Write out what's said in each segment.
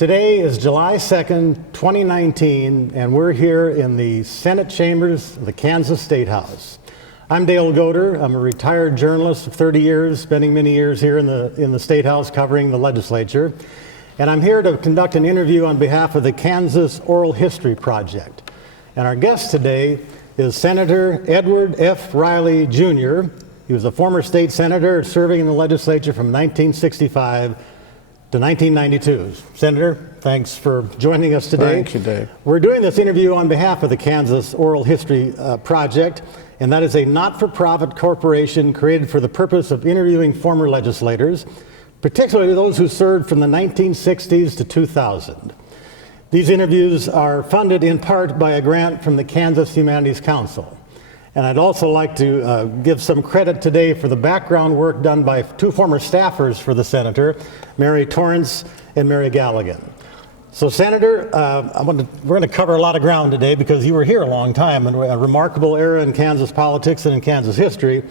Today is July 2nd, 2019, and we're here in the Senate chambers of the Kansas Statehouse. I'm Dale Goder. I'm a retired journalist of 30 years, spending many years here in the Statehouse covering the legislature. And I'm here to conduct an interview on behalf of the Kansas Oral History Project. And our guest today is Senator Edward F. Reilly, Jr. He was a former state senator serving in the legislature from 1965 to 1992. Senator, thanks for joining us today. Thank you, Dave. We're doing this interview on behalf of the Kansas Oral History Project, and that is a not-for-profit corporation created for the purpose of interviewing former legislators, particularly those who served from the 1960s to 2000. These interviews are funded in part by a grant from the Kansas Humanities Council. And I'd also like to give some credit today for the background work done by two former staffers for the senator, Mary Torrance and Mary Galligan. So, Senator, we're going to cover a lot of ground today because you were here a long time, and a remarkable era in Kansas politics and in Kansas history.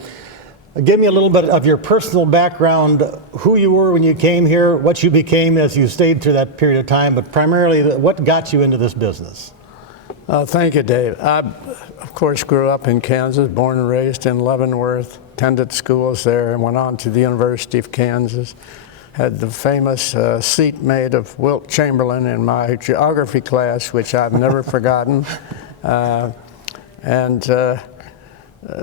Give me a little bit of your personal background, who you were when you came here, what you became as you stayed through that period of time, but primarily what got you into this business. Thank you, Dave. I, of course, grew up in Kansas, born and raised in Leavenworth, attended schools there, and went on to the University of Kansas. Had the famous seat made of Wilt Chamberlain in my geography class, which I've never forgotten.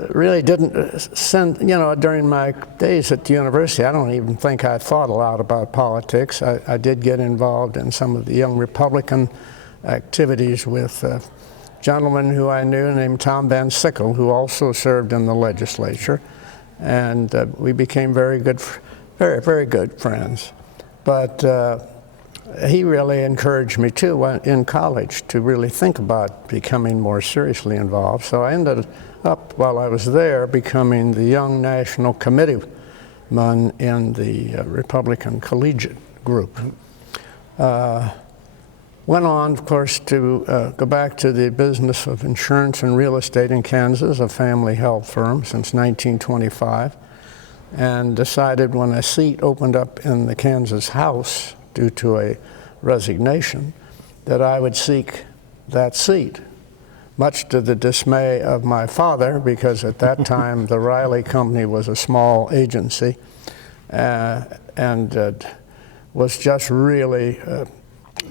Really didn't send, during my days at the university, I don't even think I thought a lot about politics. I did get involved in some of the young Republican activities with a gentleman who I knew named Tom Van Sickle, who also served in the legislature, and we became very good friends. But he really encouraged me too in college to really think about becoming more seriously involved. So I ended up, while I was there, becoming the young national committeeman in the Republican collegiate group. Went on, of course, to go back to the business of insurance and real estate in Kansas, a family-held firm since 1925, and decided when a seat opened up in the Kansas House due to a resignation that I would seek that seat, much to the dismay of my father, because at that time the Reilly Company was a small agency and was just really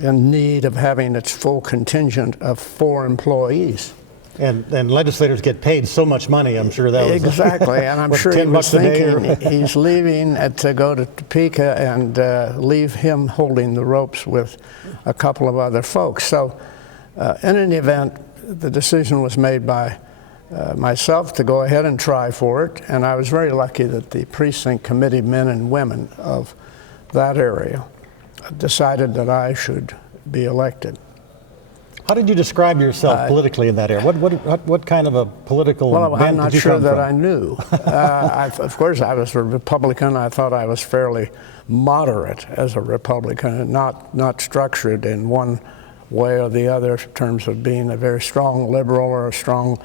in need of having its full contingent of 4 employees. And legislators get paid so much money, I'm sure that was exactly, and I'm sure he was thinking he's leaving to go to Topeka and leave him holding the ropes with a couple of other folks. So in any event, the decision was made by myself to go ahead and try for it, and I was very lucky that the precinct committee men and women of that area decided that I should be elected. How did you describe yourself politically in that area? What kind of a political bent did you come from? Well, I'm not sure that I knew. Of course, I was a Republican. I thought I was fairly moderate as a Republican, not structured in one way or the other in terms of being a very strong liberal or a strong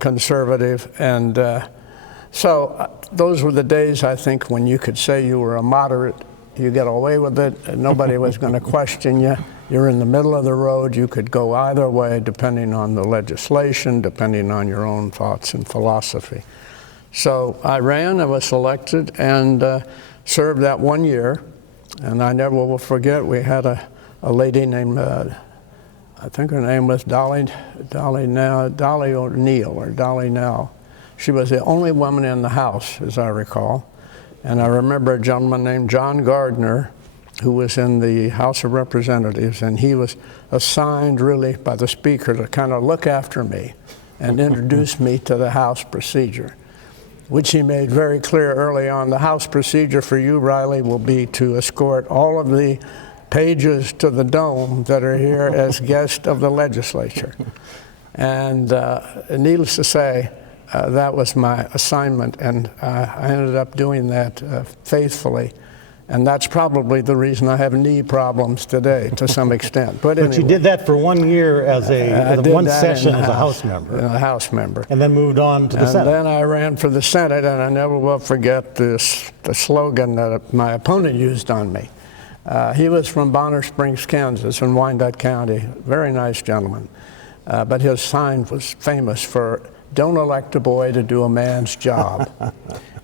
conservative. And so those were the days, I think, when you could say you were a moderate. You get away with it, and nobody was going to question you. You're in the middle of the road. You could go either way depending on the legislation, depending on your own thoughts and philosophy. So I ran, I was elected, and served that 1 year. And I never will forget, we had a lady named, I think her name was Dolly O'Neill, or Dolly Now. She was the only woman in the House, as I recall. And I remember a gentleman named John Gardner, who was in the House of Representatives, and he was assigned really by the Speaker to kind of look after me and introduce me to the House procedure, which he made very clear early on. The House procedure for you, Reilly, will be to escort all of the pages to the dome that are here as guests of the legislature. And needless to say, that was my assignment, and I ended up doing that faithfully. And that's probably the reason I have knee problems today, to some extent. But anyway, you did that for 1 year as one session as a House member. A House member. And then moved on to the Senate. And then I ran for the Senate, and I never will forget the slogan that my opponent used on me. He was from Bonner Springs, Kansas, in Wyandotte County. Very nice gentleman. But his sign was famous for, "Don't elect a boy to do a man's job."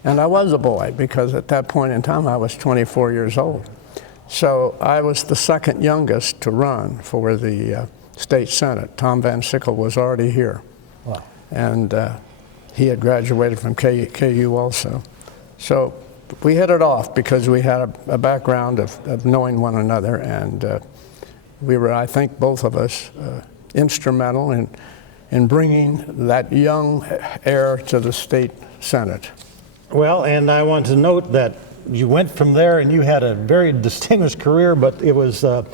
And I was a boy, because at that point in time I was 24 years old. So I was the second youngest to run for the state senate. Tom Van Sickle was already here. Wow. And he had graduated from KU also. So we hit it off because we had a background of knowing one another, and we were, I think, both of us instrumental in bringing that young heir to the state senate. Well, and I want to note that you went from there and you had a very distinguished career, but it was a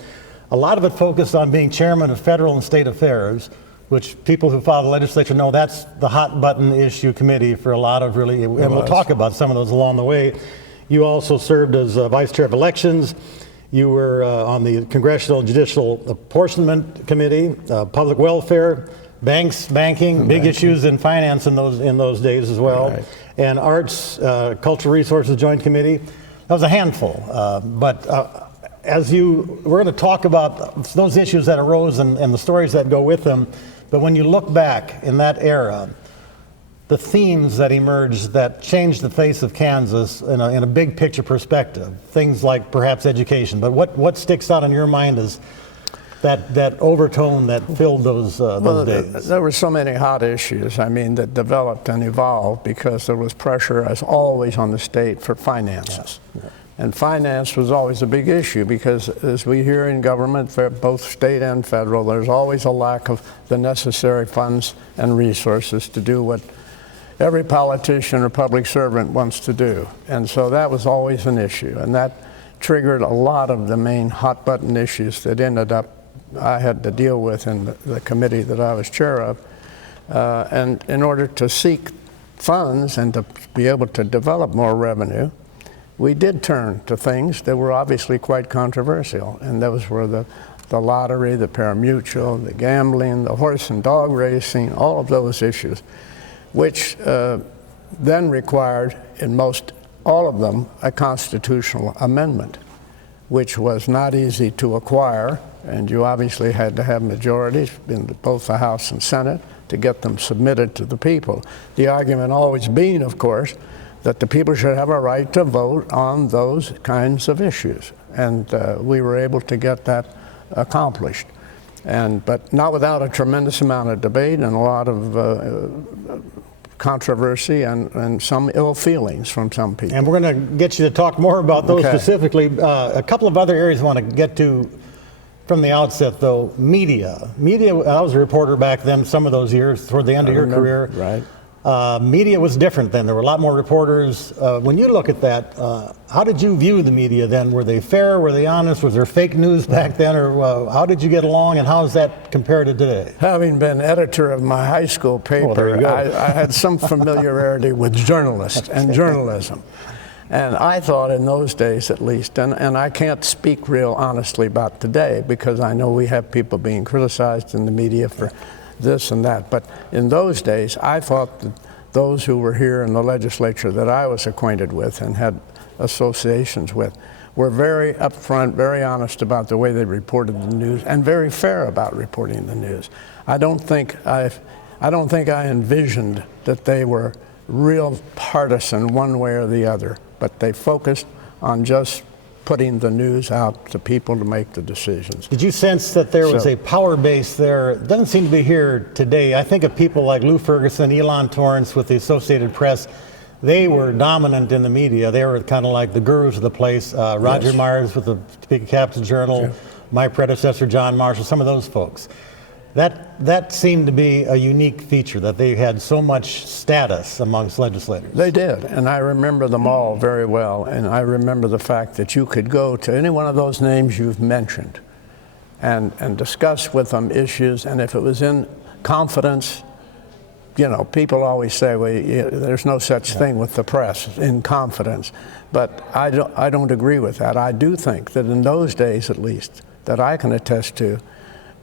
lot of it focused on being chairman of federal and state affairs, which people who follow the legislature know that's the hot button issue committee for a lot of really, and we'll talk about some of those along the way. You also served as vice chair of elections. You were on the Congressional and Judicial Apportionment Committee, public welfare, banking, big issues in finance in those days as well, right. And Arts, Cultural Resources Joint Committee. That was a handful, but we're going to talk about those issues that arose and the stories that go with them. But when you look back in that era, the themes that emerged that changed the face of Kansas in a big picture perspective, things like perhaps education, but what sticks out in your mind is that overtone that filled those days? There were so many hot issues, that developed and evolved because there was pressure, as always, on the state for finances. Yeah. And finance was always a big issue because, as we hear in government, both state and federal, there's always a lack of the necessary funds and resources to do what every politician or public servant wants to do. And so that was always an issue. And that triggered a lot of the main hot button issues that ended up I had to deal with in the committee that I was chair of. And in order to seek funds and to be able to develop more revenue, we did turn to things that were obviously quite controversial. And those were the lottery, the pari-mutuel, the gambling, the horse and dog racing, all of those issues, which then required, in all of them, a constitutional amendment, which was not easy to acquire. And you obviously had to have majorities in both the House and Senate to get them submitted to the people. The argument always being, of course, that the people should have a right to vote on those kinds of issues. And we were able to get that accomplished. But not without a tremendous amount of debate and a lot of controversy and some ill feelings from some people. And we're going to get you to talk more about those specifically. A couple of other areas I want to get to from the outset, though. Media. I was a reporter back then, some of those years, toward the end of your career. Right. Media was different then. There were a lot more reporters. When you look at that, how did you view the media then? Were they fair? Were they honest? Was there fake news back then? Or how did you get along, and how does that compare to today? Having been editor of my high school paper, I had some familiarity with journalists and journalism. And I thought in those days, at least, and I can't speak real honestly about today because I know we have people being criticized in the media for this and that, but in those days, I thought that those who were here in the legislature that I was acquainted with and had associations with were very upfront, very honest about the way they reported the news, and very fair about reporting the news. I don't think I envisioned that they were real partisan one way or the other, but they focused on just putting the news out to people to make the decisions. Did you sense that there was a power base there? It doesn't seem to be here today. I think of people like Lou Ferguson, Elon Torrance with the Associated Press. They were dominant in the media. They were kind of like the gurus of the place. Roger Myers with the Topeka Capital Journal, my predecessor, John Marshall, some of those folks. That seemed to be a unique feature, that they had so much status amongst legislators. They did, and I remember them all very well, and I remember the fact that you could go to any one of those names you've mentioned and discuss with them issues, and if it was in confidence, people always say, well, there's no such thing with the press in confidence, but I don't agree with that. I do think that in those days, at least, that I can attest to,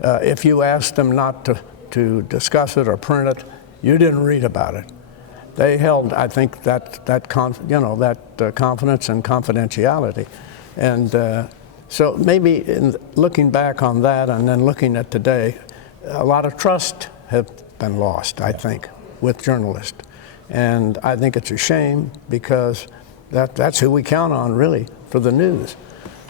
if you asked them not to discuss it or print it, you didn't read about it. They held, I think, that confidence and confidentiality, and So maybe in looking back on that and then looking at today, a lot of trust have been lost, I think, with journalists. And I think it's a shame because that's who we count on, really, for the news.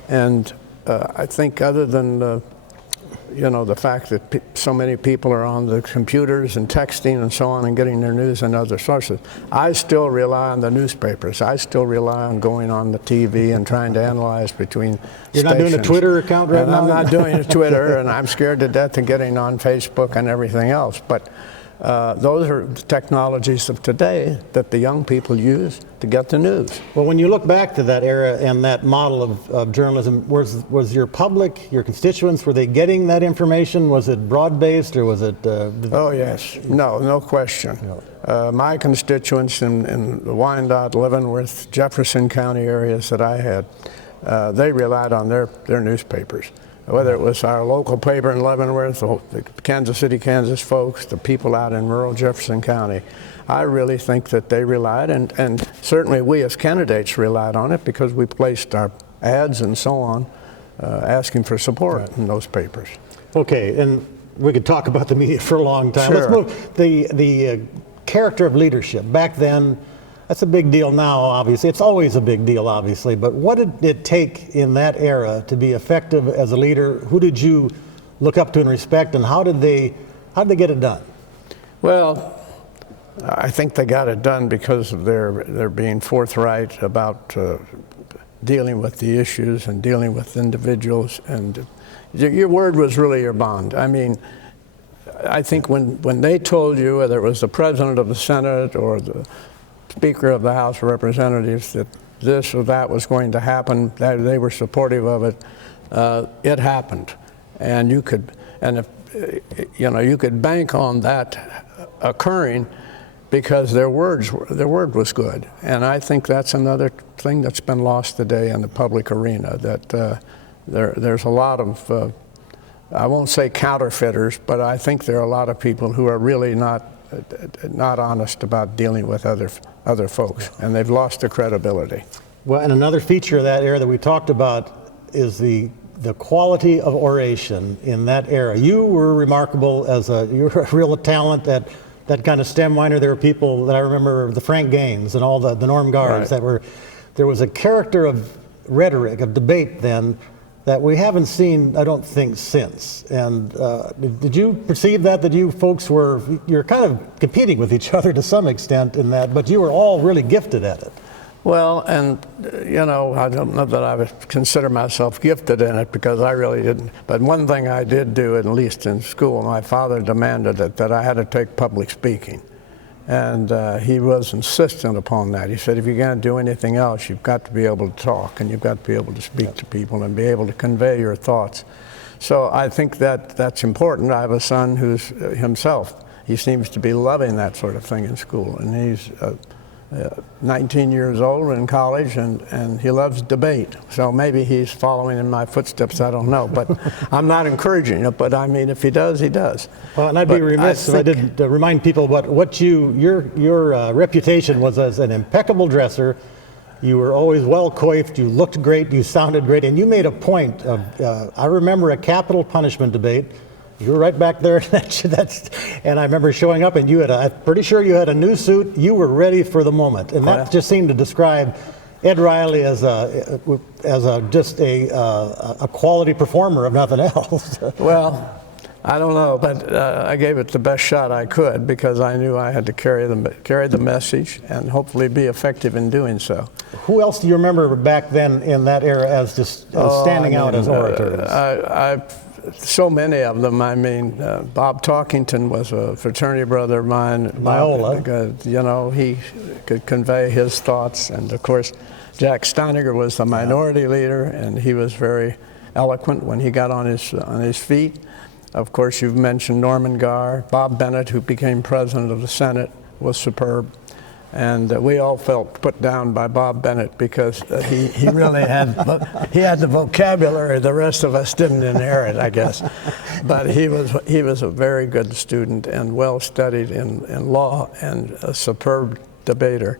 And I think other than the fact that so many people are on the computers and texting and so on and getting their news and other sources, I still rely on the newspapers. I still rely on going on the TV and trying to analyze between You're not doing a Twitter account right now? I'm not doing a Twitter, and I'm scared to death of getting on Facebook and everything else. But those are the technologies of today that the young people use to get the news. Well, when you look back to that era and that model of journalism, was your public, your constituents, were they getting that information? Was it broad-based or was it... Oh, yes. No question. No. My constituents in the Wyandotte, Leavenworth, Jefferson County areas that I had, they relied on their newspapers. Whether it was our local paper in Leavenworth, the Kansas City, Kansas folks, the people out in rural Jefferson County, I really think that they relied, and certainly we as candidates relied on it because we placed our ads and so on asking for support in those papers. Okay, and we could talk about the media for a long time. Sure. Let's move the character of leadership. Back then, that's a big deal now, obviously. It's always a big deal, obviously. But what did it take in that era to be effective as a leader? Who did you look up to and respect, and how did they get it done? Well, I think they got it done because of their being forthright about dealing with the issues and dealing with individuals. And your word was really your bond. I mean, I think when they told you, whether it was the president of the Senate or the Speaker of the House of Representatives, that this or that was going to happen, that they were supportive of it, it happened. And you could bank on that occurring because their word was good. And I think that's another thing that's been lost today in the public arena, that there's a lot of, I won't say counterfeiters, but I think there are a lot of people who are really not honest about dealing with other folks, and they've lost their credibility. Well, and another feature of that era that we talked about is the quality of oration in that era. You were remarkable you were a real talent at that kind of STEM minor. There were people that I remember, the Frank Gaines and all the Norm Guards, there was a character of rhetoric, of debate then, that we haven't seen, I don't think, since. And did you perceive that you folks you're kind of competing with each other to some extent in that, but you were all really gifted at it? Well, and I don't know that I would consider myself gifted in it because I really didn't. But one thing I did do, at least in school, my father demanded it, that I had to take public speaking. And he was insistent upon that. He said, if you're going to do anything else, you've got to be able to talk, and you've got to be able to speak to people and be able to convey your thoughts. So I think that's important. I have a son who's himself, he seems to be loving that sort of thing in school. And he's 19 years old in college, and he loves debate. So maybe he's following in my footsteps, I don't know. But I'm not encouraging it, but I mean, if he does, he does. Well, and I'd be remiss if I didn't remind people what your reputation was as an impeccable dresser. You were always well coiffed, you looked great, you sounded great, and you made a point of, I remember a capital punishment debate. You were right back there, and I remember showing up, and I'm pretty sure you had a new suit. You were ready for the moment, and that just seemed to describe Ed Reilly as just a quality performer, if nothing else. Well, I don't know, but I gave it the best shot I could because I knew I had to carry the message and hopefully be effective in doing so. Who else do you remember back then in that era as just standing out as orators? So many of them. I mean, Bob Talkington was a fraternity brother of mine. Viola. He could convey his thoughts. And of course, Jack Steiniger was the minority leader, and he was very eloquent when he got on his feet. Of course, you've mentioned Norman Garr. Bob Bennett, who became president of the Senate, was superb. And we all felt put down by Bob Bennett because he really had the vocabulary the rest of us didn't inherit, I guess. But he was a very good student and well studied in law and a superb debater.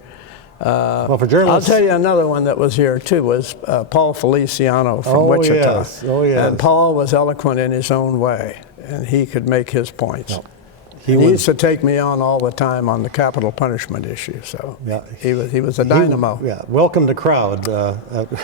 Well, for journalists, I'll tell you another one that was here too was Paul Feliciano from Wichita. Yes. Oh, yes. And Paul was eloquent in his own way, and he could make his points. No. He used to take me on all the time on the capital punishment issue. So yeah, he was a dynamo. Welcome to crowd.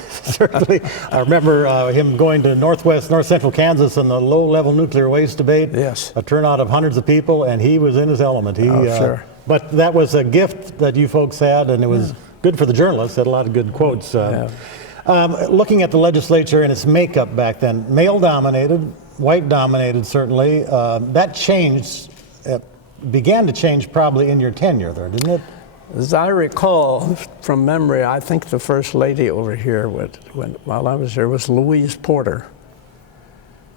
Certainly, I remember him going to north central Kansas in the low-level nuclear waste debate. Yes. A turnout of hundreds of people, and he was in his element. Sure. But that was a gift that you folks had, and it was good for the journalists. Had a lot of good quotes. Looking at the legislature and its makeup back then, male-dominated, white-dominated, certainly. That changed. Began to change probably in your tenure there, didn't it? As I recall from memory, I think the first lady over here while I was there was Louise Porter.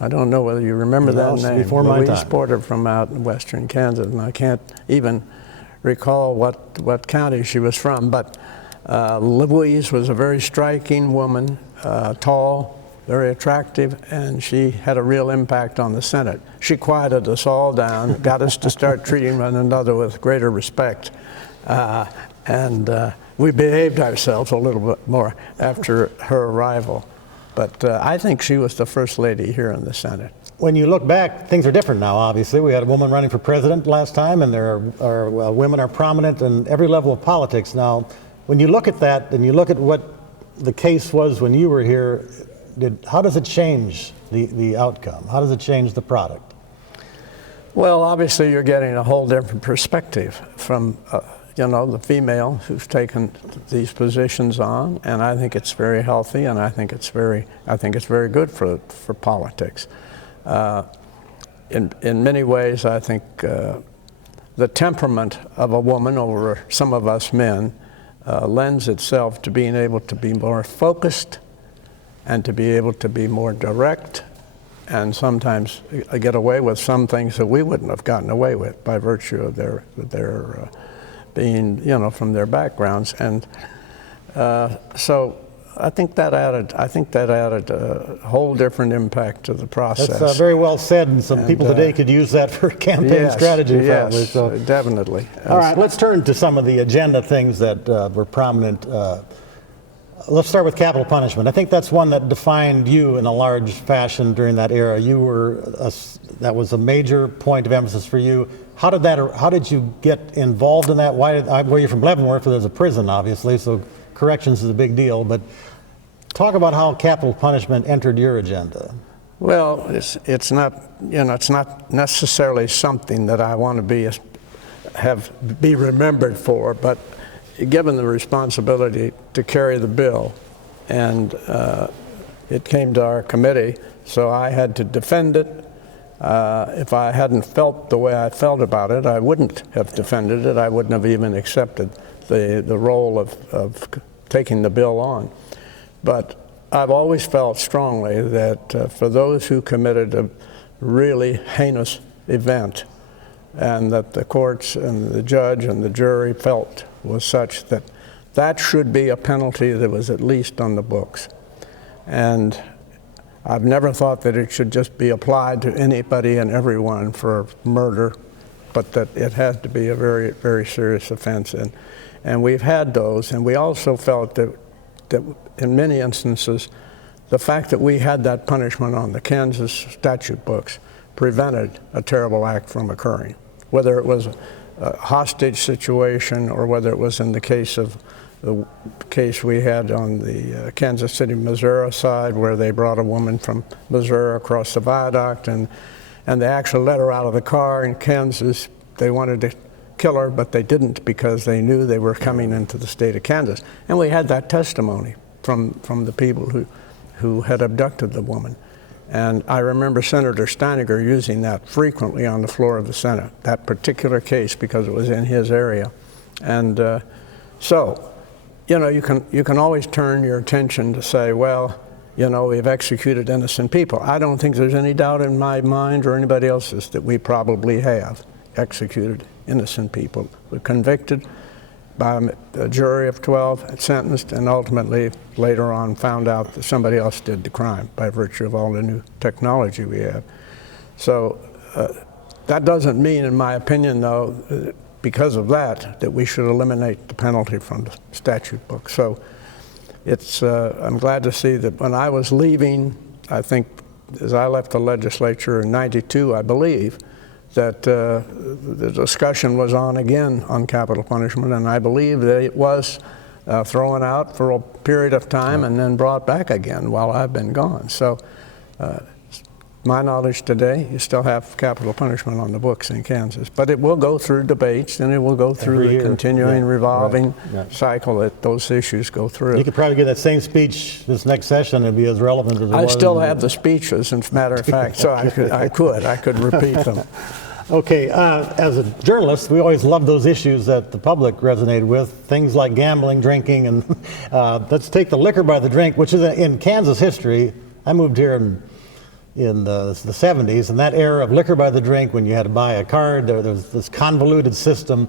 I don't know whether you remember that name. Before my Louise time. Porter from out in western Kansas, and I can't even recall what county she was from, but Louise was a very striking woman, tall, very attractive, and she had a real impact on the Senate. She quieted us all down, got us to start treating one another with greater respect, and we behaved ourselves a little bit more after her arrival. But I think she was the first lady here in the Senate. When you look back, things are different now, obviously. We had a woman running for president last time, and there are women are prominent in every level of politics now. When you look at that, and you look at what the case was when you were here, how does it change the outcome? How does it change the product? Well, obviously you're getting a whole different perspective from the female who's taken these positions on, and I think it's very healthy, and I think it's very good for politics. In many ways, I think the temperament of a woman over some of us men lends itself to being able to be more focused and to be able to be more direct, and sometimes get away with some things that we wouldn't have gotten away with by virtue of their being, from their backgrounds. And so I think that added a whole different impact to the process. That's very well said, and some people today could use that for campaign strategy. Yes, so. Definitely. All right, let's turn to some of the agenda things that were prominent. Let's start with capital punishment. I think that's one that defined you in a large fashion during that era. That was a major point of emphasis for you. How did you get involved in that? Were you from Leavenworth, where there's a prison, obviously, so corrections is a big deal. But talk about how capital punishment entered your agenda. Well, it's not necessarily something that I want to be remembered for, but given the responsibility to carry the bill, and it came to our committee, so I had to defend it. If I hadn't felt the way I felt about it, I wouldn't have defended it. I wouldn't have even accepted the role of taking the bill on. But I've always felt strongly that for those who committed a really heinous event, and that the courts and the judge and the jury felt was such that that should be a penalty that was at least on the books. And I've never thought that it should just be applied to anybody and everyone for murder, but that it had to be a very, very serious offense. And we've had those, and we also felt that in many instances, the fact that we had that punishment on the Kansas statute books prevented a terrible act from occurring, whether it was a hostage situation or whether it was in the case we had on the Kansas City, Missouri side, where they brought a woman from Missouri across the viaduct, and they actually let her out of the car in Kansas. They wanted to kill her, but they didn't because they knew they were coming into the state of Kansas. And we had that testimony from the people who had abducted the woman. And I remember Senator Steiniger using that frequently on the floor of the Senate, that particular case, because it was in his area. And so, you can always turn your attention to say, well, we've executed innocent people. I don't think there's any doubt in my mind or anybody else's that we probably have executed innocent people. We're convicted by a jury of 12, sentenced, and ultimately later on found out that somebody else did the crime by virtue of all the new technology we have. So that doesn't mean, in my opinion, though, because of that we should eliminate the penalty from the statute book. So it's, I'm glad to see that when I was leaving, I think as I left the legislature in '92, I believe, that the discussion was on again on capital punishment, and I believe that it was thrown out for a period of time and then brought back again while I've been gone. So my knowledge today, you still have capital punishment on the books in Kansas, but it will go through debates, and it will go through the continuing revolving cycle that those issues go through. You could probably give that same speech this next session and be as relevant as it was. I still have the speeches, as a matter of fact, so I could repeat them. Okay, as a journalist, we always love those issues that the public resonated with, things like gambling, drinking, and let's take the liquor by the drink, which is in Kansas history. I moved here in the 70s, and that era of liquor by the drink, when you had to buy a card, there was this convoluted system,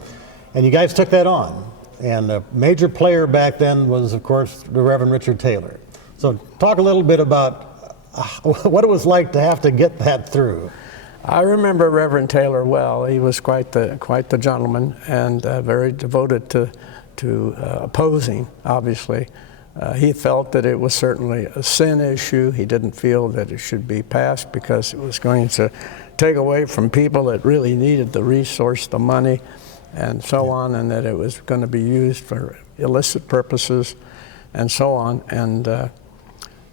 and you guys took that on. And a major player back then was, of course, the Reverend Richard Taylor. So talk a little bit about what it was like to have to get that through. I remember Reverend Taylor well. He was quite the gentleman, and very devoted to opposing, obviously. He felt that it was certainly a sin issue. He didn't feel that it should be passed because it was going to take away from people that really needed the resource, the money, and so on, and that it was going to be used for illicit purposes and so on. And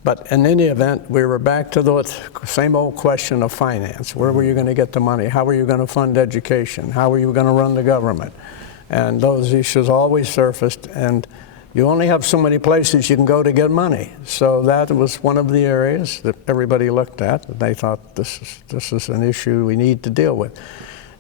but in any event, we were back to the same old question of finance. Where were you going to get the money? How were you going to fund education? How were you going to run the government? And those issues always surfaced, and you only have so many places you can go to get money. So that was one of the areas that everybody looked at. They thought this is an issue we need to deal with.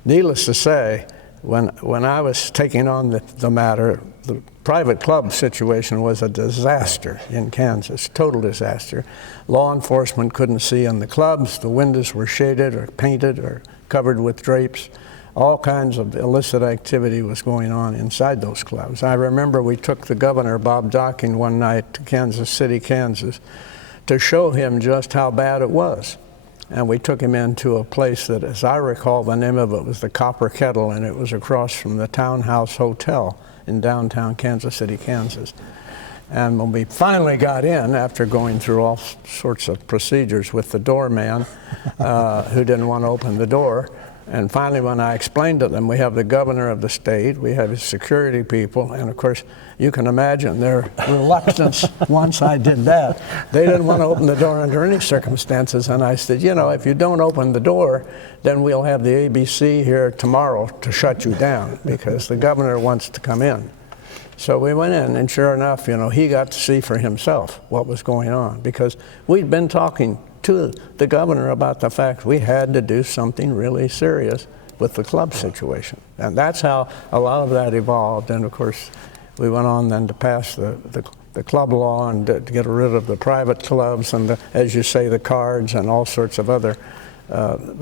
Needless to say, when I was taking on the matter, the private club situation was a disaster in Kansas, total disaster. Law enforcement couldn't see in the clubs. The windows were shaded or painted or covered with drapes. All kinds of illicit activity was going on inside those clubs. I remember we took the governor, Bob Docking, one night to Kansas City, Kansas, to show him just how bad it was. And we took him into a place that, as I recall, the name of it was the Copper Kettle, and it was across from the Townhouse Hotel in downtown Kansas City, Kansas. And when we finally got in, after going through all sorts of procedures with the doorman who didn't want to open the door, and finally when I explained to them, we have the governor of the state, we have his security people, and of course, you can imagine their reluctance once I did that. They didn't want to open the door under any circumstances, and I said, you know, if you don't open the door, then we'll have the ABC here tomorrow to shut you down, because the governor wants to come in. So we went in, and sure enough, you know, he got to see for himself what was going on, because we'd been talking to the governor about the fact we had to do something really serious with the club situation. And that's how a lot of that evolved. And of course, we went on then to pass the club law and to get rid of the private clubs and, as you say, the cards and all sorts of other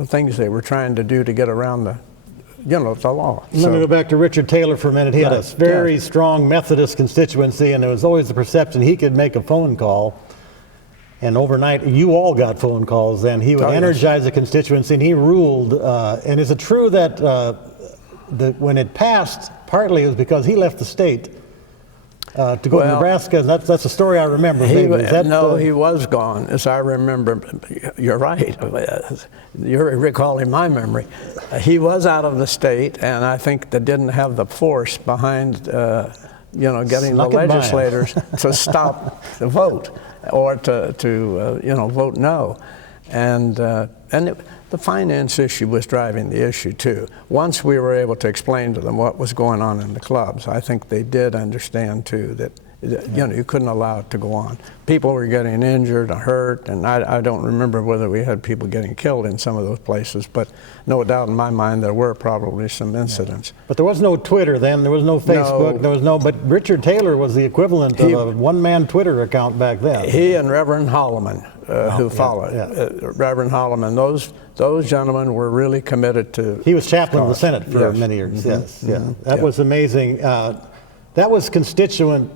things they were trying to do to get around the law. Let me go back to Richard Taylor for a minute. He had a very strong Methodist constituency, and there was always the perception he could make a phone call. And overnight, you all got phone calls then. He would energize the constituency, and he ruled. And is it true that when it passed, partly it was because he left the state to go to Nebraska? That's a story I remember. He was gone, as I remember. You're right. You're recalling my memory. He was out of the state, and I think they didn't have the force behind, getting the legislators to stop the vote or to vote no. And the finance issue was driving the issue too. Once we were able to explain to them what was going on in the clubs, I think they did understand too that you couldn't allow it to go on. People were getting injured or hurt, and I don't remember whether we had people getting killed in some of those places, but no doubt in my mind there were probably some incidents. But there was no Twitter then, there was no Facebook, but Richard Taylor was the equivalent of a one-man Twitter account back then. He and Reverend Holloman, who followed. Reverend Holloman, those gentlemen were really committed to. He was chaplain of the Senate for many years. That was amazing. That was constituent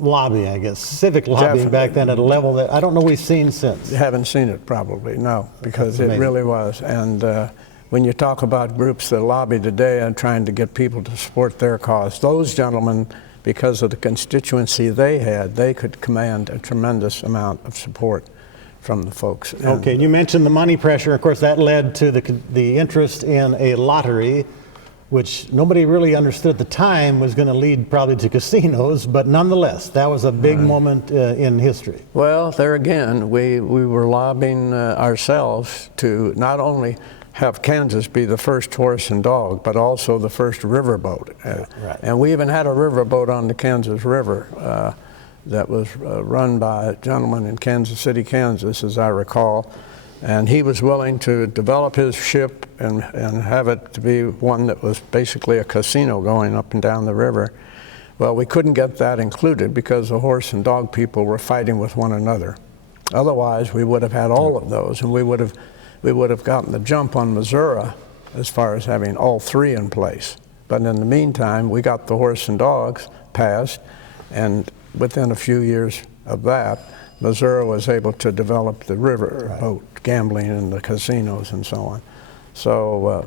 lobbying, I guess, civic lobbying back then at a level that I don't know we've seen since. You haven't seen it probably, no, because it really was. And when you talk about groups that lobby today and trying to get people to support their cause, those gentlemen, because of the constituency they had, they could command a tremendous amount of support from the folks. Okay, and you mentioned the money pressure. Of course, that led to the interest in a lottery, which nobody really understood at the time was going to lead probably to casinos, but nonetheless, that was a big moment in history. Well, there again, we were lobbying ourselves to not only have Kansas be the first horse and dog, but also the first riverboat. Right. And we even had a riverboat on the Kansas River that was run by a gentleman in Kansas City, Kansas, as I recall. And he was willing to develop his ship and have it to be one that was basically a casino going up and down the river. Well, we couldn't get that included because the horse and dog people were fighting with one another. Otherwise, we would have had all of those, and we would have gotten the jump on Missouri as far as having all three in place. But in the meantime, we got the horse and dogs passed, and within a few years of that, Missouri was able to develop the riverboat gambling and the casinos and so on. So,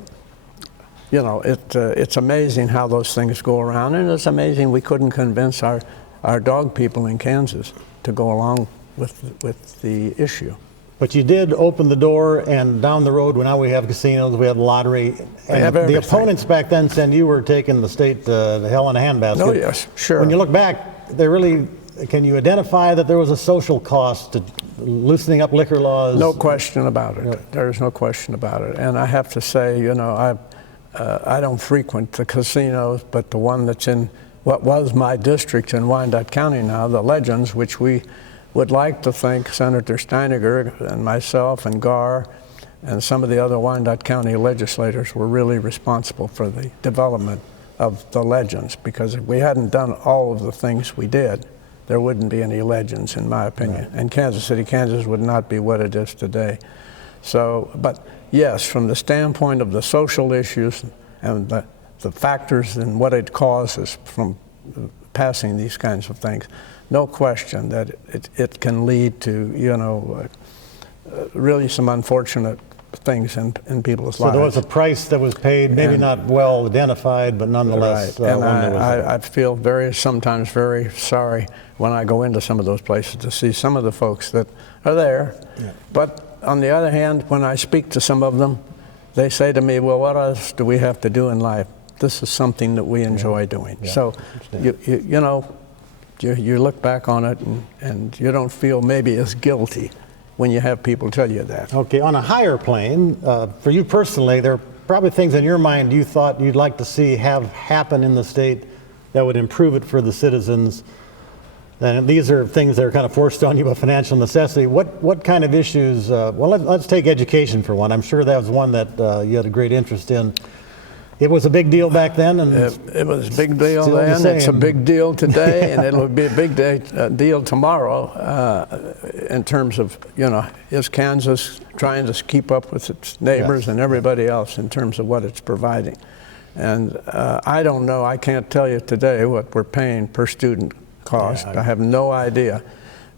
you know, it's amazing how those things go around, and it's amazing we couldn't convince our dog people in Kansas to go along with the issue. But you did open the door, and down the road, now we have casinos, we have lottery. And the opponents back then said you were taking the state to hell in a handbasket. Oh, yes, sure. When you look back, can you identify that there was a social cost to loosening up liquor laws? No question about it. Right. There's no question about it. And I have to say, you know, I don't frequent the casinos, but the one that's in what was my district in Wyandotte County now, the Legends, which we would like to think Senator Steiniger and myself and Gar and some of the other Wyandotte County legislators were really responsible for the development of the Legends, because if we hadn't done all of the things we did, there wouldn't be any Legends, in my opinion. Right. And Kansas City, Kansas would not be what it is today. So, but yes, from the standpoint of the social issues and the factors and what it causes from passing these kinds of things, no question that it can lead to, you know, really some unfortunate things in people's lives. So there was a price that was paid, maybe not well identified, but nonetheless. Right. And I feel sometimes very sorry when I go into some of those places to see some of the folks that are there. Yeah. But on the other hand, when I speak to some of them, they say to me, well, what else do we have to do in life? This is something that we enjoy doing. Yeah. So, you know, you look back on it and you don't feel maybe as guilty when you have people tell you that. Okay, on a higher plane, for you personally, there are probably things in your mind you thought you'd like to see have happen in the state that would improve it for the citizens. And these are things that are kind of forced on you by financial necessity. What kind of issues, well, let's take education for one. I'm sure that was one that you had a great interest in. It was a big deal back then, and it was a big deal then. It's a big deal today, and it'll be a big deal tomorrow. In terms of, you know, is Kansas trying to keep up with its neighbors and everybody else in terms of what it's providing? And I don't know. I can't tell you today what we're paying per student cost. I have no idea,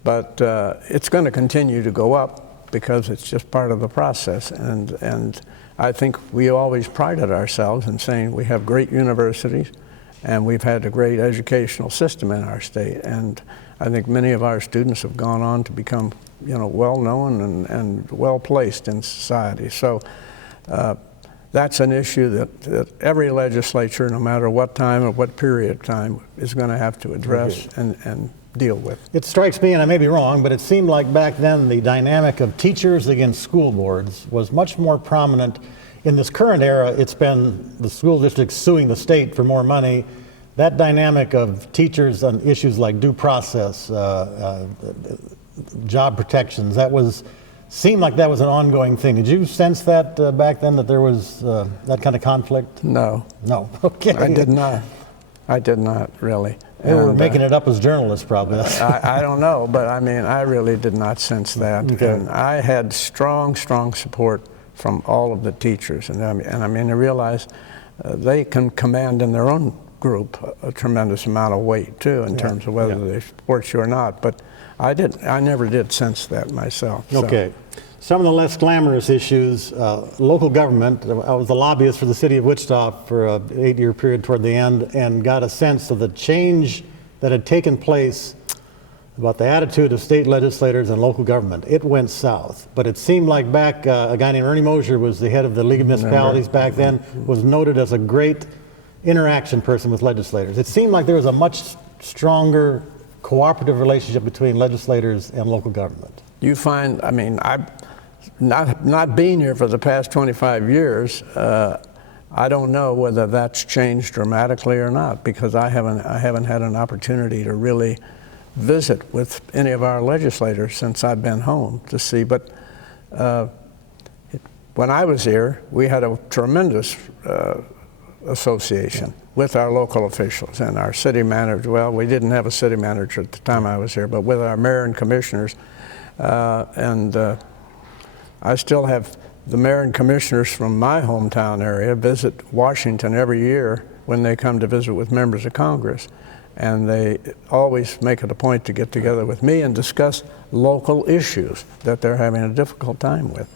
but it's going to continue to go up because it's just part of the process. And I think we always prided ourselves in saying we have great universities and we've had a great educational system in our state. And I think many of our students have gone on to become, you know, well-known and well-placed in society. So that's an issue that every legislature, no matter what time or what period of time, is going to have to address and deal with. It strikes me, and I may be wrong, but it seemed like back then the dynamic of teachers against school boards was much more prominent. In this current era, it's been the school districts suing the state for more money. That dynamic of teachers on issues like due process, job protections, seemed like that was an ongoing thing. Did you sense that back then, that there was that kind of conflict? No. No, okay. I did not. I did not, really. They were making it up as journalists, probably. I don't know, but I mean, I really did not sense that. Okay. And I had strong support from all of the teachers. And I mean, I realize they can command in their own group a tremendous amount of weight, too, in terms of whether they support you or not. But I never did sense that myself. Okay. Some of the less glamorous issues, local government. I was the lobbyist for the city of Wichita for an 8-year period toward the end, and got a sense of the change that had taken place about the attitude of state legislators and local government. It went south, but it seemed like back, a guy named Ernie Mosher was the head of the League of Municipalities back then, was noted as a great interaction person with legislators. It seemed like there was a much stronger cooperative relationship between legislators and local government. You find, I mean, I've not being here for the past 25 years, I don't know whether that's changed dramatically or not, because I haven't had an opportunity to really visit with any of our legislators since I've been home to see. But when I was here, we had a tremendous association with our local officials and our city manager. Well, we didn't have a city manager at the time I was here, but with our mayor and commissioners. I still have the mayor and commissioners from my hometown area visit Washington every year when they come to visit with members of Congress. And they always make it a point to get together with me and discuss local issues that they're having a difficult time with.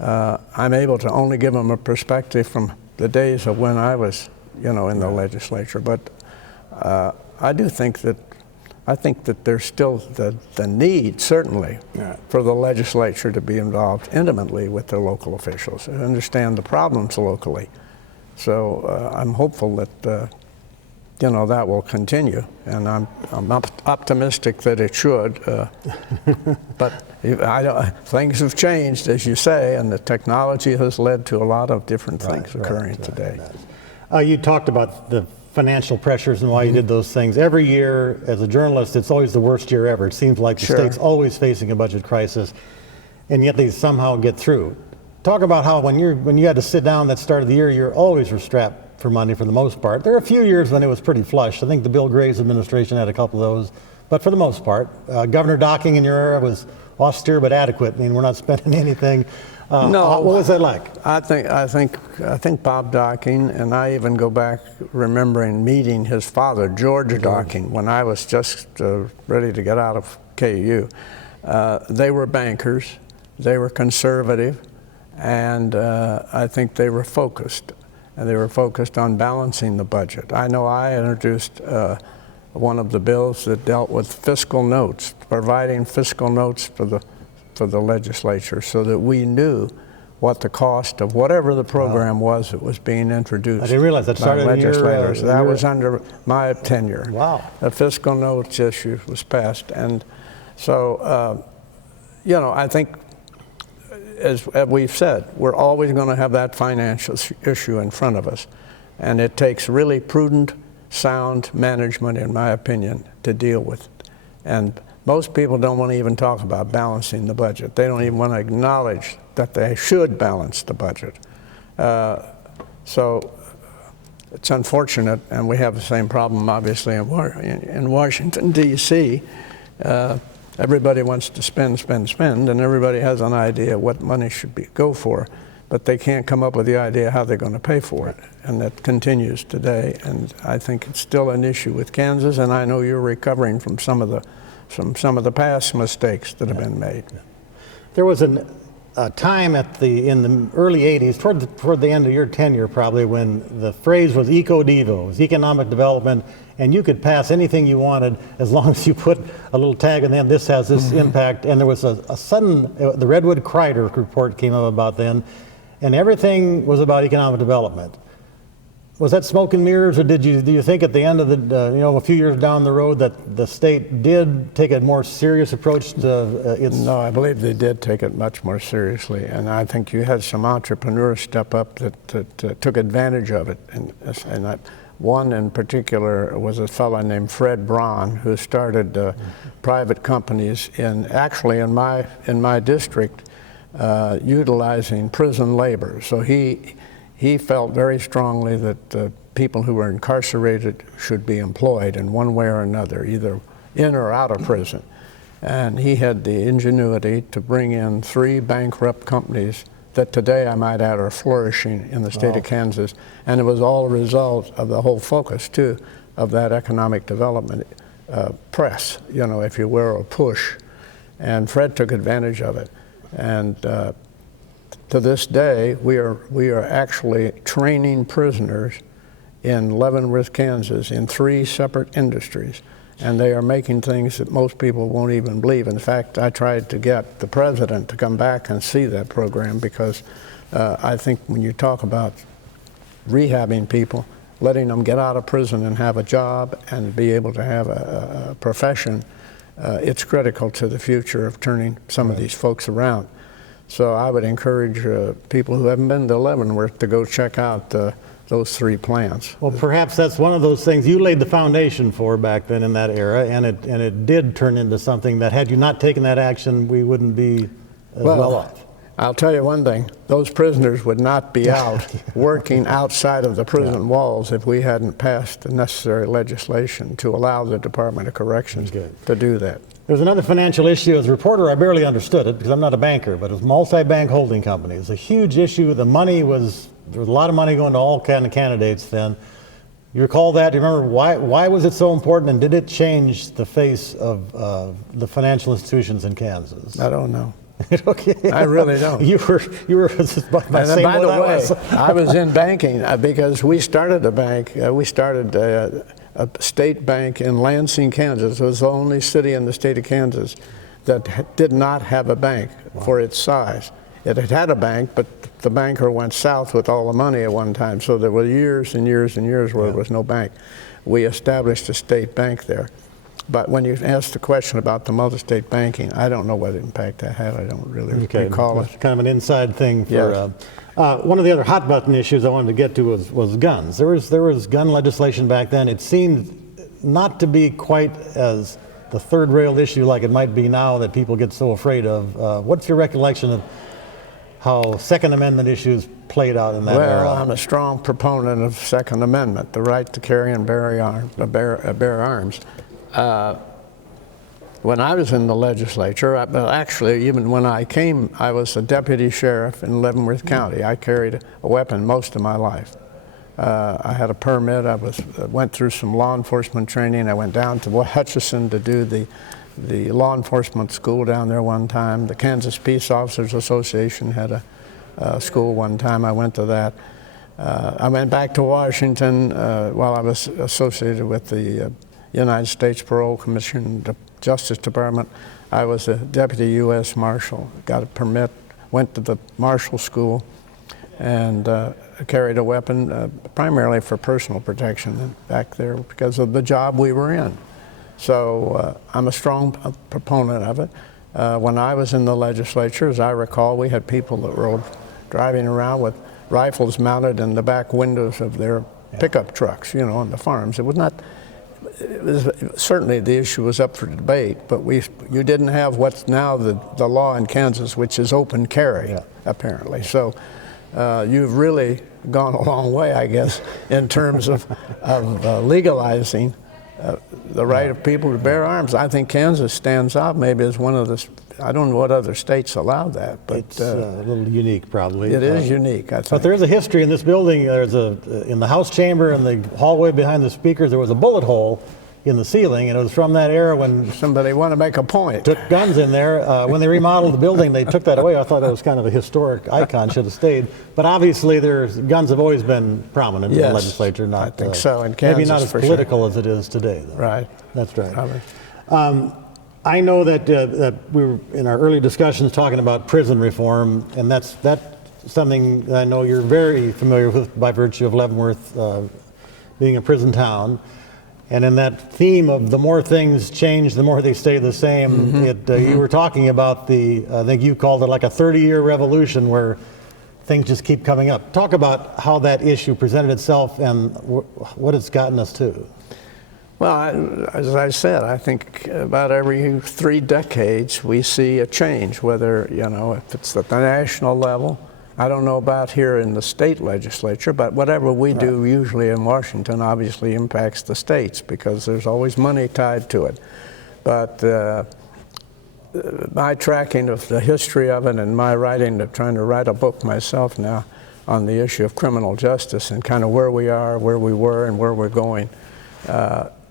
I'm able to only give them a perspective from the days of when I was, in the legislature. But I think that there's still the need, certainly, for the legislature to be involved intimately with their local officials and understand the problems locally. So I'm hopeful that that will continue, and I'm optimistic that it should. But things have changed, as you say, and the technology has led to a lot of different things occurring today. You talked about the financial pressures and why you did those things. Every year, as a journalist, it's always the worst year ever. It seems like the state's always facing a budget crisis, and yet they somehow get through. Talk about how when you had to sit down that start of the year, you're always strapped for money for the most part. There are a few years when it was pretty flush. I think the Bill Graves administration had a couple of those, but for the most part, Governor Docking in your era was austere but adequate. I mean, we're not spending anything. No, what was that like? I think Bob Docking, and I even go back remembering meeting his father, George Docking, when I was just ready to get out of KU. They were bankers, they were conservative, and I think they were focused. And they were focused on balancing the budget. I know I introduced one of the bills that dealt with fiscal notes, providing fiscal notes for the legislature, so that we knew what the cost of whatever the program was that was being introduced. I didn't realize that started by legislators. That was under my tenure. Wow. The fiscal notes issue was passed, and so I think, as we've said, we're always going to have that financial issue in front of us, and it takes really prudent, sound management, in my opinion, to deal with it. And most people don't want to even talk about balancing the budget. They don't even want to acknowledge that they should balance the budget. So it's unfortunate, and we have the same problem, obviously, in Washington, D.C. Everybody wants to spend, and everybody has an idea what money should go for, but they can't come up with the idea how they're going to pay for it, and that continues today. And I think it's still an issue with Kansas, and I know you're recovering from some of the past mistakes that have been made. There was a time in the early 80s, toward the end of your tenure probably, when the phrase was eco-devo, it was economic development, and you could pass anything you wanted as long as you put a little tag and then this has this impact. And there was a sudden, the Redwood Crider report came up about then, and everything was about economic development. Was that smoke and mirrors, or do you think at the end of a few years down the road that the state did take a more serious approach to its? No, I believe they did take it much more seriously, and I think you had some entrepreneurs step up that took advantage of it, and one in particular was a fellow named Fred Braun, who started private companies in my district, utilizing prison labor. So he felt very strongly that people who were incarcerated should be employed in one way or another, either in or out of prison. And he had the ingenuity to bring in 3 bankrupt companies that today, I might add, are flourishing in the state of Kansas. And it was all a result of the whole focus, too, of that economic development press, if you will, or push. And Fred took advantage of it. And to this day, we are actually training prisoners in Leavenworth, Kansas, in 3 separate industries. And they are making things that most people won't even believe. In fact, I tried to get the president to come back and see that program, because I think when you talk about rehabbing people, letting them get out of prison and have a job and be able to have a profession, it's critical to the future of turning some of these folks around. So I would encourage people who haven't been to Leavenworth to go check out those 3 plants. Well, perhaps that's one of those things you laid the foundation for back then in that era, and it did turn into something that, had you not taken that action, we wouldn't be as well off. I'll tell you one thing, those prisoners would not be out working outside of the prison walls if we hadn't passed the necessary legislation to allow the Department of Corrections to do that. There's another financial issue. As a reporter, I barely understood it because I'm not a banker, but it was multi-bank holding company. It was a huge issue. There was a lot of money going to all kind of candidates then. You recall that? Do you remember why was it so important, and did it change the face of the financial institutions in Kansas? I don't know. Okay. I really don't. You were by the way, I was in banking because we started a bank. We started a state bank in Lansing, Kansas. It was the only city in the state of Kansas that did not have a bank for its size. It had had a bank, but the banker went south with all the money at one time. So there were years and years and years where there was no bank. We established a state bank there. But when you ask the question about the multi-state banking, I don't know what impact that had. I don't really recall it. Kind of an inside thing for. One of the other hot button issues I wanted to get to was guns. There was gun legislation back then. It seemed not to be quite as the third rail issue like it might be now that people get so afraid of. What's your recollection of how Second Amendment issues played out in that era? Well, I'm a strong proponent of Second Amendment, the right to carry and bear arms. When I was in the legislature, actually even when I came, I was a deputy sheriff in Leavenworth County. I carried a weapon most of my life. I had a permit. I went through some law enforcement training. I went down to Hutchinson to do the law enforcement school down there one time. The Kansas Peace Officers Association had a school one time. I went to that. I went back to Washington while I was associated with the United States Parole Commission, the Justice Department. I was a deputy U.S. Marshal, got a permit, went to the Marshal School, and carried a weapon primarily for personal protection back there because of the job we were in. So I'm a strong proponent of it. When I was in the legislature, as I recall, we had people that were driving around with rifles mounted in the back windows of their pickup trucks, on the farms. It was not. Certainly the issue was up for debate, but you didn't have what's now the law in Kansas, which is open carry, apparently. So you've really gone a long way, I guess, in terms of legalizing the right of people to bear arms. I think Kansas stands out maybe as one of the, I don't know what other states allow that, but it's a little unique probably. It is unique, I think. But there is a history in this building. There's in the House chamber in the hallway behind the speakers, there was a bullet hole in the ceiling, and it was from that era when somebody wanted to make a point. Took guns in there. When they remodeled the building, they took that away. I thought that was kind of a historic icon, should have stayed. But obviously, guns have always been prominent in the legislature. Not, I think so. In Kansas, maybe not as political as it is today, though. Right. That's right. I know that we were in our early discussions talking about prison reform, and that's something that I know you're very familiar with by virtue of Leavenworth being a prison town. And in that theme of the more things change, the more they stay the same, you were talking about I think you called it like a 30-year revolution where things just keep coming up. Talk about how that issue presented itself and what it's gotten us to. Well, as I said, I think about every 3 decades we see a change, whether, if it's at the national level. I don't know about here in the state legislature, but whatever we do usually in Washington obviously impacts the states because there's always money tied to it. But my tracking of the history of it and my trying to write a book myself now on the issue of criminal justice and kind of where we are, where we were, and where we're going.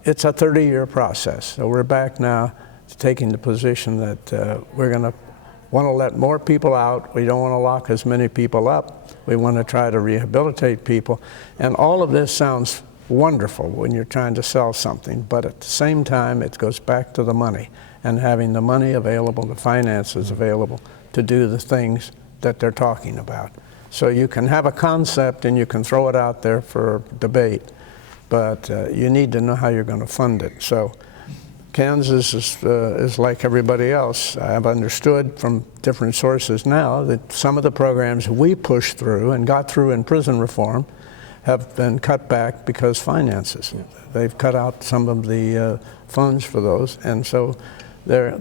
It's a 30-year process. So we're back now to taking the position that we're going to want to let more people out. We don't want to lock as many people up. We want to try to rehabilitate people. And all of this sounds wonderful when you're trying to sell something, but at the same time, it goes back to the money and having the money available, the finances available to do the things that they're talking about. So you can have a concept and you can throw it out there for debate, but you need to know how you're going to fund it. So Kansas is like everybody else. I've understood from different sources now that some of the programs we pushed through and got through in prison reform have been cut back because finances. Yeah. They've cut out some of the funds for those, and so they're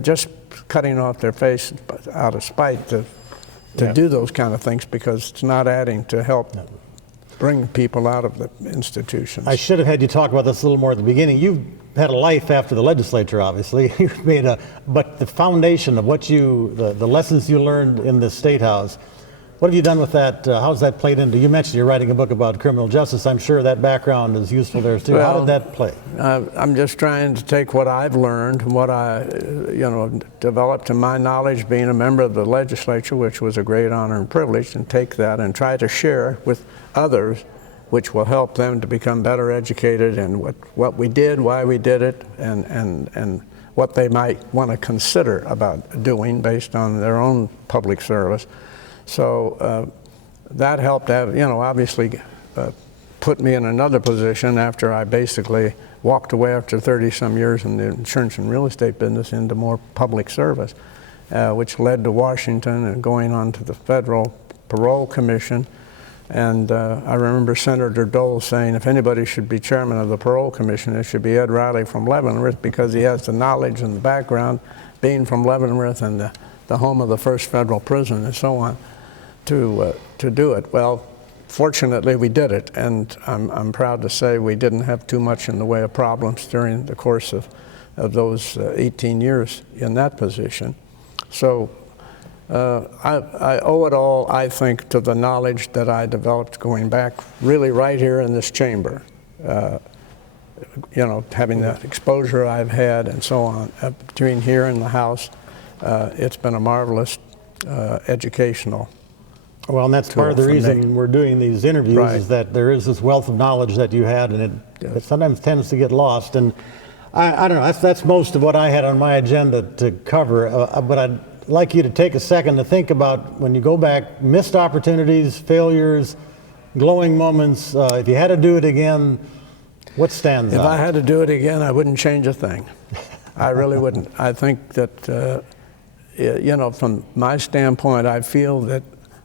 just cutting off their face out of spite to do those kind of things, because it's not adding to help bring people out of the institutions. I should have had you talk about this a little more at the beginning. You've had a life after the legislature, obviously. You've made but the foundation of what the lessons you learned in the Statehouse, what have you done with that? How's that played into? You mentioned you're writing a book about criminal justice. I'm sure that background is useful there too. Well, how did that play? I'm just trying to take what I've learned, what I, developed in my knowledge being a member of the legislature, which was a great honor and privilege, and take that and try to share with others, which will help them to become better educated and what we did, why we did it, and what they might want to consider about doing based on their own public service. So that helped have, obviously put me in another position after I basically walked away after 30-some years in the insurance and real estate business into more public service, which led to Washington and going on to the Federal Parole Commission. And I remember Senator Dole saying, if anybody should be chairman of the Parole Commission, it should be Ed Reilly from Leavenworth, because he has the knowledge and the background, being from Leavenworth and the home of the first federal prison and so on, to do it. Well, fortunately we did it, and I'm proud to say we didn't have too much in the way of problems during the course of those 18 years in that position. So I owe it all, I think, to the knowledge that I developed going back really right here in this chamber. Having the exposure I've had and so on between here and the House, it's been a marvelous educational. Well, and that's part of the reason we're doing these interviews, is that there is this wealth of knowledge that you had, and it sometimes tends to get lost. And I don't know, that's most of what I had on my agenda to cover, but I'd like you to take a second to think about, when you go back, missed opportunities, failures, glowing moments. If you had to do it again, what stands out? If I had to do it again, I wouldn't change a thing. I really wouldn't. I think that, from my standpoint, I feel that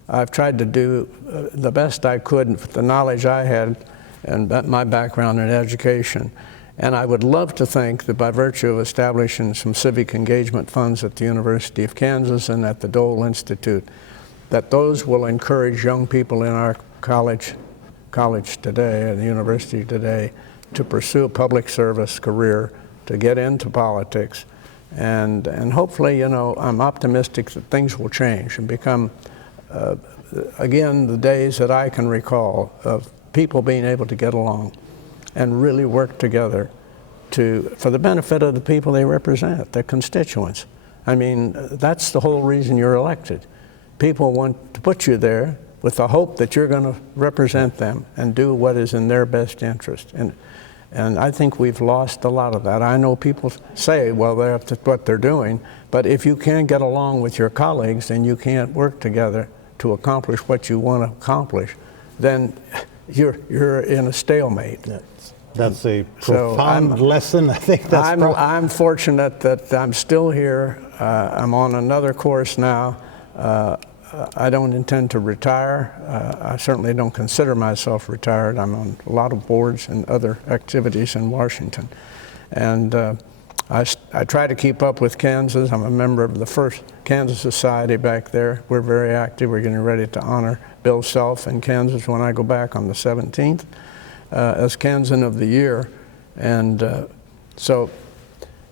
I've tried to do the best I could with the knowledge I had and my background in education. And I would love to think that by virtue of establishing some civic engagement funds at the University of Kansas and at the Dole Institute, that those will encourage young people in our college today and the university today to pursue a public service career, to get into politics. And hopefully, I'm optimistic that things will change and become, again, the days that I can recall of people being able to get along and really work together for the benefit of the people they represent, their constituents. I mean, that's the whole reason you're elected. People want to put you there with the hope that you're going to represent them and do what is in their best interest. And I think we've lost a lot of that. I know people say, well, that's what they're doing, but if you can't get along with your colleagues and you can't work together to accomplish what you want to accomplish, then you're in a stalemate. That's a profound lesson. I think that's I'm fortunate that I'm still here. I'm on another course now. I don't intend to retire. I certainly don't consider myself retired. I'm on a lot of boards and other activities in Washington. And I try to keep up with Kansas. I'm a member of the first Kansas Society back there. We're very active. We're getting ready to honor Bill Self in Kansas when I go back on the 17th as Kansan of the Year. And so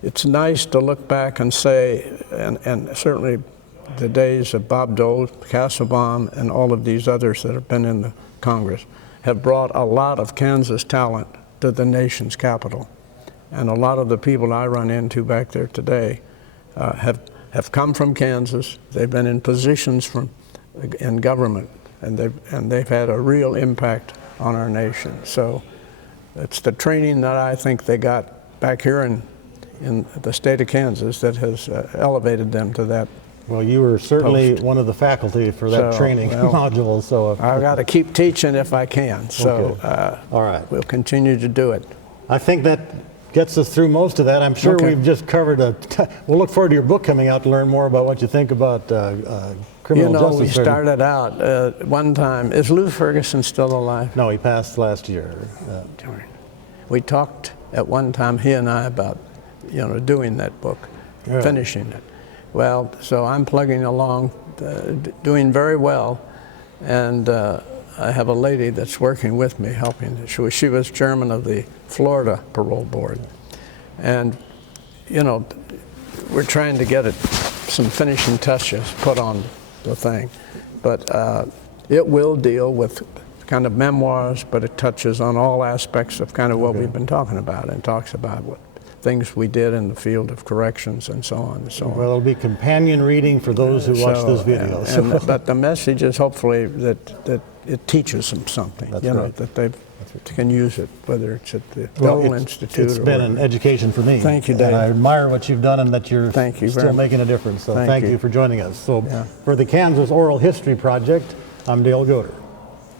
it's nice to look back and say, and certainly the days of Bob Dole, Castlebaum, and all of these others that have been in the Congress have brought a lot of Kansas talent to the nation's capital. And a lot of the people I run into back there today have come from Kansas. They've been in positions in government, and they've had a real impact on our nation. So it's the training that I think they got back here in the state of Kansas that has elevated them to that. Well, you were certainly post. one of the faculty for that training module. So I've got to keep teaching if I can. So all right, we'll continue to do it. I think that gets us through most of that. I'm sure we've just covered we'll look forward to your book coming out to learn more about what you think about criminal justice. We started out one time. Is Lou Ferguson still alive? No, he passed last year. We talked at one time, he and I, about doing that book, finishing it. Well, so I'm plugging along, doing very well, and I have a lady that's working with me, helping. She was chairman of the Florida Parole Board, and we're trying to get some finishing touches put on the thing, but it will deal with kind of memoirs, but it touches on all aspects of kind of what we've been talking about, and talks about what things we did in the field of corrections and so on and so on. Well, it'll be companion reading for those who watch this video. But the message is hopefully that it teaches them something, that they can use it, whether it's at the Dole Institute. It's been an education for me. Thank you, Dave. And I admire what you've done and that you're still making a difference. So thank you for joining us. So for the Kansas Oral History Project, I'm Dale Goder.